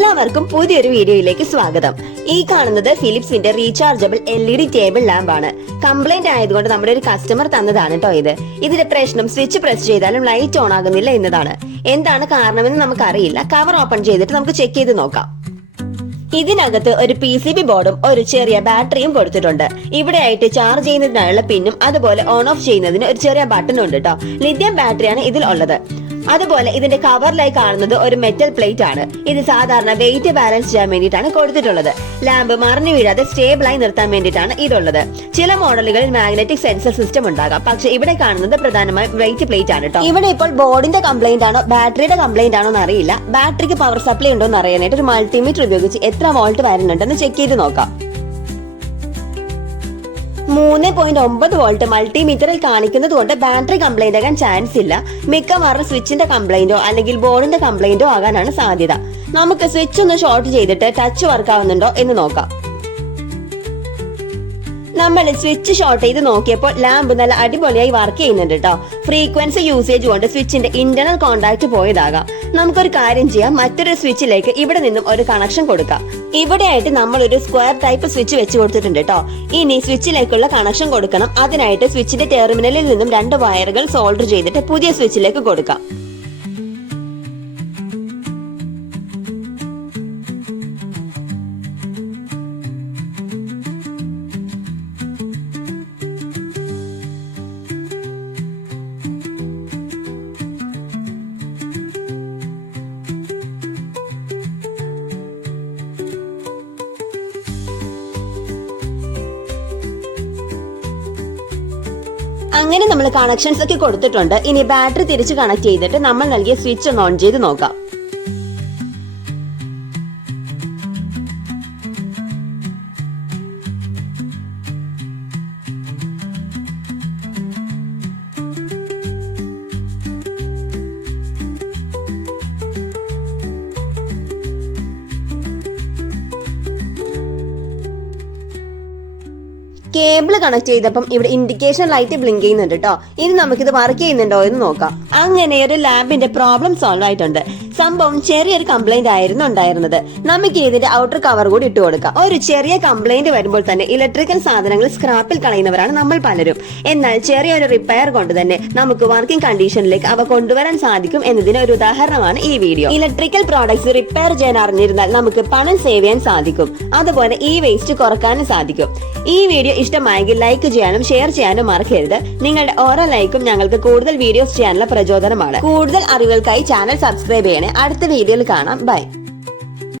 എല്ലാവർക്കും പുതിയൊരു വീഡിയോയിലേക്ക് സ്വാഗതം. ഈ കാണുന്നത് ഫിലിപ്സിന്റെ റീചാർജബിൾ LED ടേബിൾ ലാമ്പ് ആണ്. കംപ്ലൈന്റ് ആയതുകൊണ്ട് നമ്മുടെ ഒരു കസ്റ്റമർ തന്നതാണ് കേട്ടോ ഇത്. ഇതിന്റെ പ്രശ്നം സ്വിച്ച് പ്രസ് ചെയ്താലും ലൈറ്റ് ഓൺ ആകുന്നില്ല എന്നതാണ്. എന്താണ് കാരണമെന്ന് നമുക്കറിയില്ല. കവർ ഓപ്പൺ ചെയ്തിട്ട് നമുക്ക് ചെക്ക് ചെയ്ത് നോക്കാം. ഇതിനകത്ത് ഒരു PCB ബോർഡും ഒരു ചെറിയ ബാറ്ററിയും കൊടുത്തിട്ടുണ്ട്. ഇവിടെയായിട്ട് ചാർജ് ചെയ്യുന്നതിനുള്ള പിന്നും അതുപോലെ ഓൺ ഓഫ് ചെയ്യുന്നതിന് ഒരു ചെറിയ ബട്ടണും ഉണ്ട് കേട്ടോ. ലിഥിയം ബാറ്ററിയാണ് ഇതിൽ ഉള്ളത്. അതുപോലെ ഇതിന്റെ കവറിലായി കാണുന്നത് ഒരു മെറ്റൽ പ്ലേറ്റ് ആണ്. ഇത് സാധാരണ വെയിറ്റ് ബാലൻസ് ചെയ്യാൻ വേണ്ടിയിട്ടാണ് കൊടുത്തിട്ടുള്ളത്. ലാമ്പ് മറിഞ്ഞു വീഴാതെ സ്റ്റേബിളായി നിർത്താൻ വേണ്ടിയിട്ടാണ് ഇതുള്ളത്. ചില മോഡലുകളിൽ മാഗ്നറ്റിക് സെൻസർ സിസ്റ്റം ഉണ്ടാകാം, പക്ഷെ ഇവിടെ കാണുന്നത് പ്രധാനമായും വെയിറ്റ് പ്ലേറ്റ് ആണ് കേട്ടോ. ഇവിടെ ഇപ്പോൾ ബോർഡിന്റെ കംപ്ലൈന്റ് ആണോ ബാറ്ററിയുടെ കംപ്ലൈന്റ് ആണോ എന്ന് അറിയില്ല. ബാറ്ററിക്ക് പവർ സപ്ലൈ ഉണ്ടോ എന്ന് അറിയാനായിട്ട് ഒരു മൾട്ടിമീറ്റർ ഉപയോഗിച്ച് എത്ര വോൾട്ട് വരുന്നുണ്ടെന്ന് ചെക്ക് ചെയ്ത് നോക്കാം. 3.9 വോൾട്ട് മൾട്ടിമീറ്ററിൽ കാണിക്കുന്നത് കൊണ്ട് ബാറ്ററി കംപ്ലൈന്റ് ആകാൻ ചാൻസ് ഇല്ല. മിക്കവാറും സ്വിച്ചിന്റെ കംപ്ലൈന്റോ അല്ലെങ്കിൽ ബോർഡിന്റെ കംപ്ലൈന്റോ ആകാനാണ് സാധ്യത. നമുക്ക് സ്വിച്ച് ഒന്ന് ഷോർട്ട് ചെയ്തിട്ട് ടച്ച് വർക്ക് ആവുന്നുണ്ടോ എന്ന് നോക്കാം. നമ്മൾ സ്വിച്ച് ഷോർട്ട് ചെയ്ത് നോക്കിയപ്പോൾ ലാമ്പ് നല്ല അടിപൊളിയായി വർക്ക് ചെയ്യുന്നുണ്ട് കേട്ടോ. ഫ്രീക്വൻസി യൂസേജ് കൊണ്ട് സ്വിച്ചിന്റെ ഇന്റർണൽ കോണ്ടാക്ട് പോയതാകാം. നമുക്കൊരു കാര്യം ചെയ്യാം, മറ്റൊരു സ്വിച്ചിലേക്ക് ഇവിടെ നിന്നും ഒരു കണക്ഷൻ കൊടുക്കാം. ഇവിടെയായിട്ട് നമ്മൾ ഒരു സ്ക്വയർ ടൈപ്പ് സ്വിച്ച് വെച്ച് കൊടുത്തിട്ടുണ്ട് കേട്ടോ. ഇനി സ്വിച്ചിലേക്കുള്ള കണക്ഷൻ കൊടുക്കണം. അതിനായിട്ട് സ്വിച്ചിന്റെ ടെർമിനലിൽ നിന്നും 2 വയറുകൾ സോൾഡർ ചെയ്തിട്ട് പുതിയ സ്വിച്ചിലേക്ക് കൊടുക്കാം. അങ്ങനെ നമ്മൾ കണക്ഷൻസ് ഒക്കെ കൊടുത്തിട്ടുണ്ട്. ഇനി ബാറ്ററി തിരിച്ച് കണക്ട് ചെയ്തിട്ട് നമ്മൾ നൽകിയ സ്വിച്ച് ഒന്ന് ഓൺ ചെയ്ത് നോക്കാം. കേബിൾ കണക്ട് ചെയ്തപ്പം ഇവിടെ ഇൻഡിക്കേഷൻ ലൈറ്റ് ബ്ലിങ്ക് ചെയ്യുന്നുണ്ട് കേട്ടോ. ഇനി നമുക്കിത് വർക്ക് ചെയ്യുന്നുണ്ടോ എന്ന് നോക്കാം. അങ്ങനെ ഒരു ലാമ്പിന്റെ പ്രോബ്ലം സോൾവ് ആയിട്ടുണ്ട്. സംഭവം ചെറിയൊരു കംപ്ലൈന്റ് ആയിരുന്നു ഉണ്ടായിരുന്നത്. നമുക്ക് ഇതിന്റെ ഔട്ടർ കവർ കൂടി ഇട്ട് കൊടുക്കാം. ഒരു ചെറിയ കംപ്ലൈന്റ് വരുമ്പോൾ തന്നെ ഇലക്ട്രിക്കൽ സാധനങ്ങൾ സ്ക്രാപ്പിൽ കളയുന്നവരാണ് നമ്മൾ പലരും. എന്നാൽ ചെറിയൊരു റിപ്പയർ കൊണ്ട് തന്നെ നമുക്ക് വർക്കിംഗ് കണ്ടീഷനിലേക്ക് അവ കൊണ്ടുവരാൻ സാധിക്കും എന്നതിന് ഒരു ഉദാഹരണമാണ് ഈ വീഡിയോ. ഇലക്ട്രിക്കൽ പ്രോഡക്ട്സ് റിപ്പയർ ചെയ്യാൻ അറിഞ്ഞിരുന്നാൽ നമുക്ക് പണം സേവ് ചെയ്യാൻ സാധിക്കും. അതുപോലെ ഈ വേസ്റ്റ് കുറക്കാനും സാധിക്കും. ഈ വീഡിയോ ഇഷ്ടമായെങ്കിൽ ലൈക്ക് ചെയ്യാനും ഷെയർ ചെയ്യാനും മറക്കരുത്. നിങ്ങളുടെ ഓരോ ലൈക്കും ഞങ്ങൾക്ക് കൂടുതൽ വീഡിയോസ് ചെയ്യാനുള്ള പ്രചോദനമാണ്. കൂടുതൽ അറിവുകൾക്കായി ചാനൽ സബ്സ്ക്രൈബ് ചെയ്യണേ. അടുത്ത വീഡിയോയിൽ കാണാം. ബൈ.